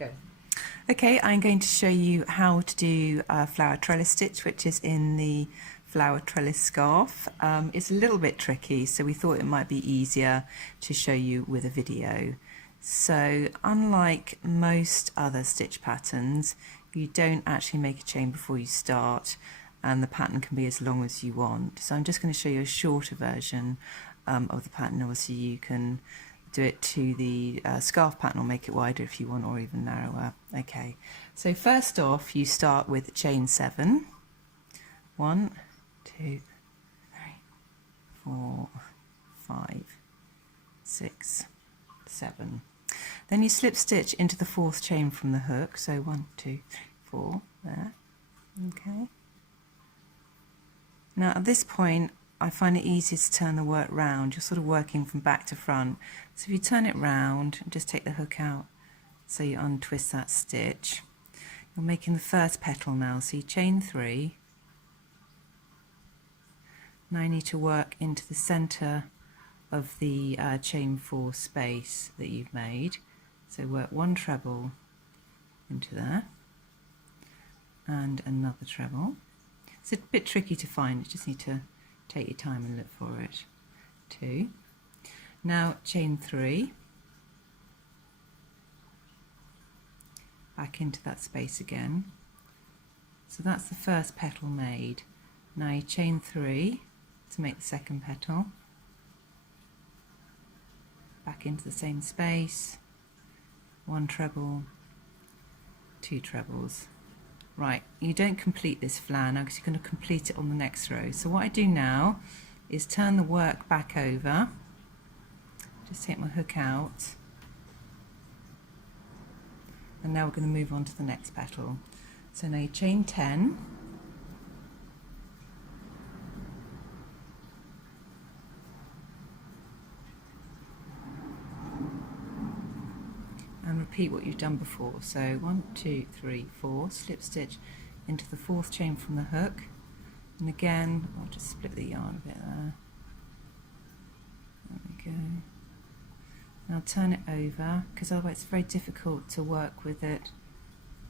Go. Okay, I'm going to show you how to do a flower trellis stitch, which is in the Flower Trellis Scarf. It's a little bit tricky, so we thought it might be easier to show you with a video. So unlike most other stitch patterns, you don't actually make a chain before you start, and the pattern can be as long as you want. So I'm just going to show you a shorter version of the pattern. Obviously you can do it to the scarf pattern or make it wider if you want, or even narrower. Okay, so first off you start with chain 7. 1, 2, 3, 4, 5, 6, 7. Then you slip stitch into the 4th chain from the hook, so 1, 2, 3, 4 there. Okay. Now at this point I find it easier to turn the work round. You're sort of working from back to front. So if you turn it round and just take the hook out so you untwist that stitch, you're making the first petal now. So you chain 3. Now you need to work into the centre of the chain 4 space that you've made. So work 1 treble into there and another treble. It's a bit tricky to find, you just need to take your time and look for it. 2. Now chain 3, back into that space again. So that's the first petal made. Now you chain 3 to make the second petal, back into the same space, 1 treble, 2 trebles. Right, you don't complete this flower now because you're going to complete it on the next row. So what I do now is turn the work back over, just take my hook out, and now we're going to move on to the next petal. So now you chain 10, and repeat what you've done before. So 1, 2, 3, 4, slip stitch into the 4th chain from the hook, and again I'll just split the yarn a bit there. There we go. Now turn it over, because otherwise it's very difficult to work with it.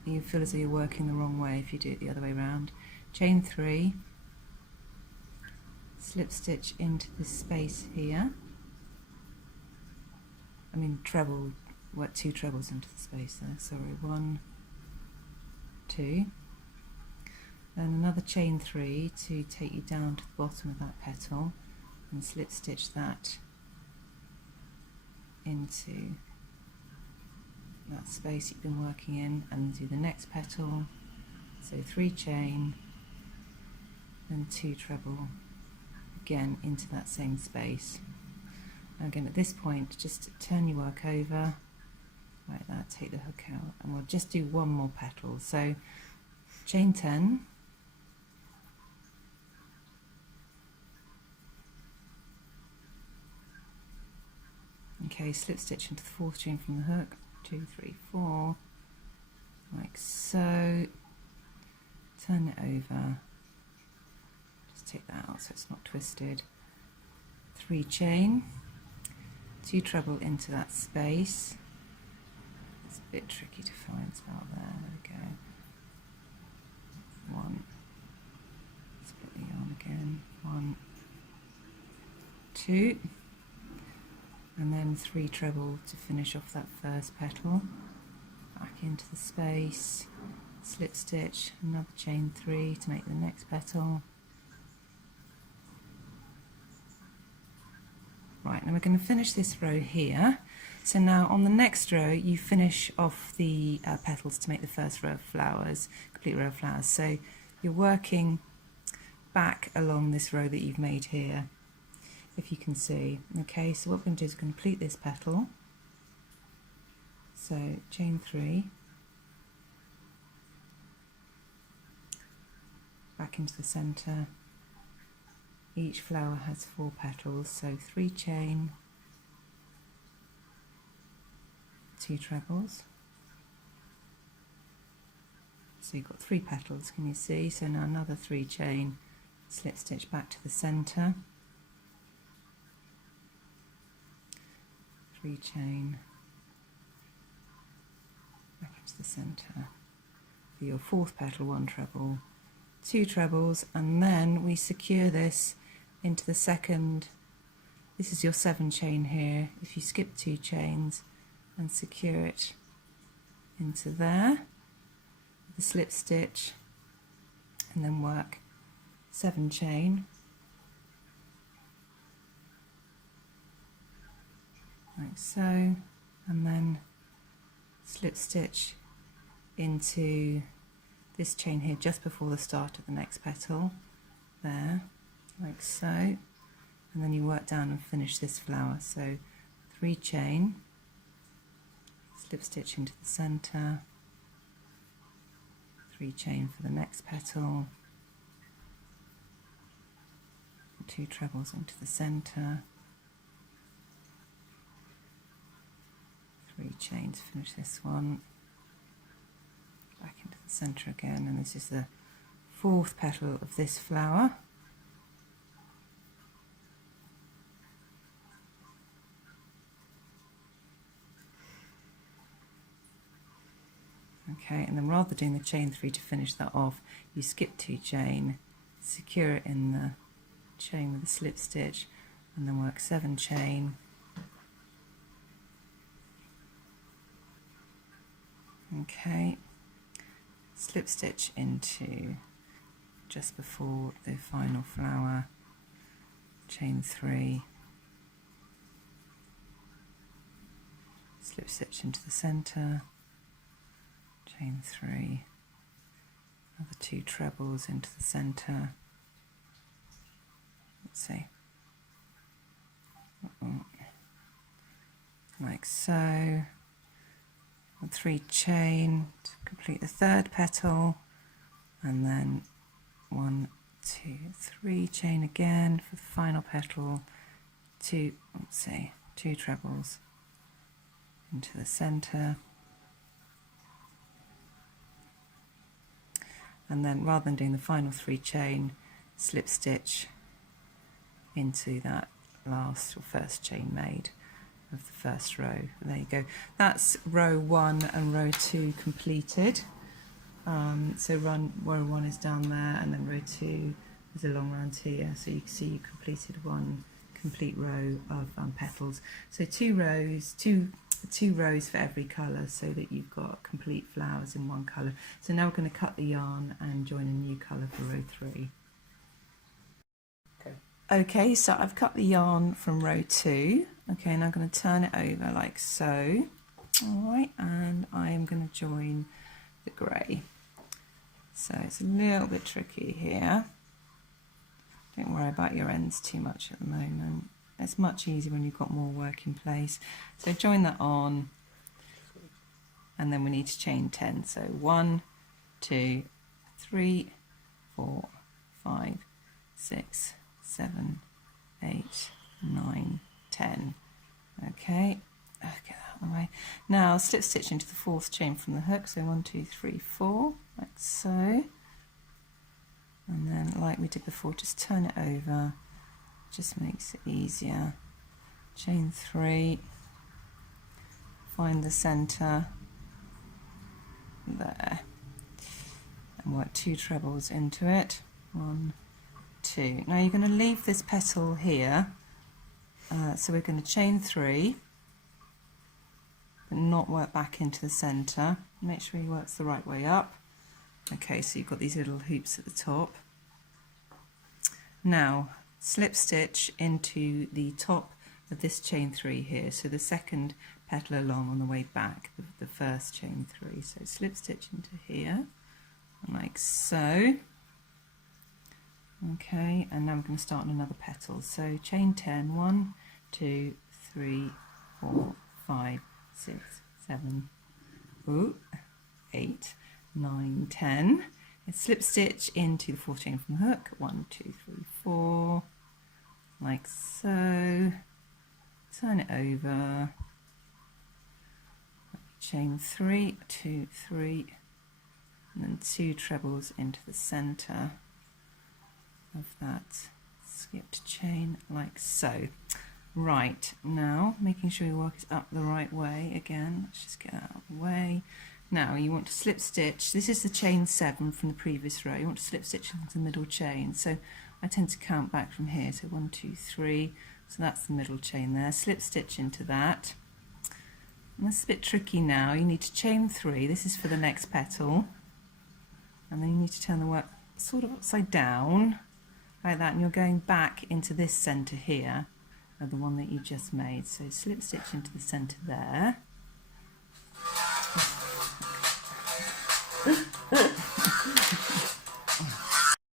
You feel as though you're working the wrong way if you do it the other way around. Chain 3, slip stitch into this space here. I mean treble. Work 2 trebles into the space there, sorry, 1, 2, then another chain 3 to take you down to the bottom of that petal and slip stitch that into that space you've been working in, and do the next petal, so 3 chain, then 2 treble, again into that same space. Now again at this point just turn your work over like that, take the hook out, and we'll just do 1 more petal. So chain 10, okay, slip stitch into the 4th chain from the hook, 2, 3, 4, like so, turn it over, just take that out so it's not twisted, 3 chain, 2 treble into that space. It's a bit tricky to find, it's about there, we go. 1, split the yarn again, 1, 2, and then 3 treble to finish off that first petal, back into the space, slip stitch, another chain 3 to make the next petal. Right, now we're going to finish this row here. So now on the next row you finish off the petals to make the first row of flowers, complete row of flowers. So you're working back along this row that you've made here, if you can see. Okay, so what we're going to do is complete this petal. So chain 3, back into the centre. Each flower has 4 petals, so 3 chain, 2 trebles. So you've got 3 petals, can you see? So now another 3 chain, slip stitch back to the centre, 3 chain, back into centre. For your fourth petal, 1 treble, 2 trebles, and then we secure this into the second. This is your 7 chain here. If you skip 2 chains and secure it into there, the slip stitch, and then work 7 chain, like so, and then slip stitch into this chain here just before the start of the next petal, there, like so, and then you work down and finish this flower. So 3 chain, slip stitch into the centre, 3 chain for the next petal, 2 trebles into the centre, 3 chains, finish this one, back into the centre again, and this is the fourth petal of this flower. Okay, and then rather than doing the chain 3 to finish that off, you skip 2 chain, secure it in the chain with a slip stitch, and then work 7 chain, okay, slip stitch into just before the final flower, chain 3, slip stitch into the centre, chain 3, another 2 trebles into the centre, let's see, like so, 3 chain to complete the third petal, and then 1, 2, 3 chain again for the final petal, 2, let's see, 2 trebles into the centre, and then rather than doing the final 3 chain, slip stitch into that last or first chain made of the first row. There you go. That's row 1 and row 2 completed. So row 1 is down there, and then row 2 is along round here. So you can see you completed 1 complete row of petals. So 2 rows, two rows for every colour, so that you've got complete flowers in 1 colour. So now we're going to cut the yarn and join a new colour for row 3. Okay, so I've cut the yarn from row 2. Okay, now I'm going to turn it over like so. Alright, and I am going to join the grey. So it's a little bit tricky here. Don't worry about your ends too much at the moment. It's much easier when you've got more work in place. So join that on, and then we need to chain 10. So 1, 2, 3, 4, 5, 6, 7, 8, 9, 10. Okay, get that out of the way. Now slip stitch into the 4th chain from the hook. So 1, 2, 3, 4, like so. And then, like we did before, just turn it over. Just makes it easier. Chain 3. Find the centre there, and work 2 trebles into it. 1, 2. Now you're going to leave this petal here, so we're going to chain 3, but not work back into the centre. Make sure he works the right way up. Okay, so you've got these little hoops at the top. Now slip stitch into the top of this chain 3 here, so the second petal along on the way back, the first chain 3. So slip stitch into here, like so. Okay, and now we're going to start on another petal. So chain 10, 1, 2, 3, 4, 5, 6, 7, 8, 9, 10. And slip stitch into the 4th chain from the hook. 1, 2, 3, 4, like so. Turn it over. Chain 3, 2, 3, and then 2 trebles into the centre of that skipped chain, like so. Right, now making sure your work is up the right way again. Let's just get that out of the way. Now you want to slip stitch. This is the chain 7 from the previous row. You want to slip stitch into the middle chain. So I tend to count back from here. So 1, 2, 3. So that's the middle chain there. Slip stitch into that. And that's a bit tricky now. You need to chain 3. This is for the next petal. And then you need to turn the work sort of upside down, like that. And you're going back into this centre here, the one that you just made. So slip stitch into the centre there.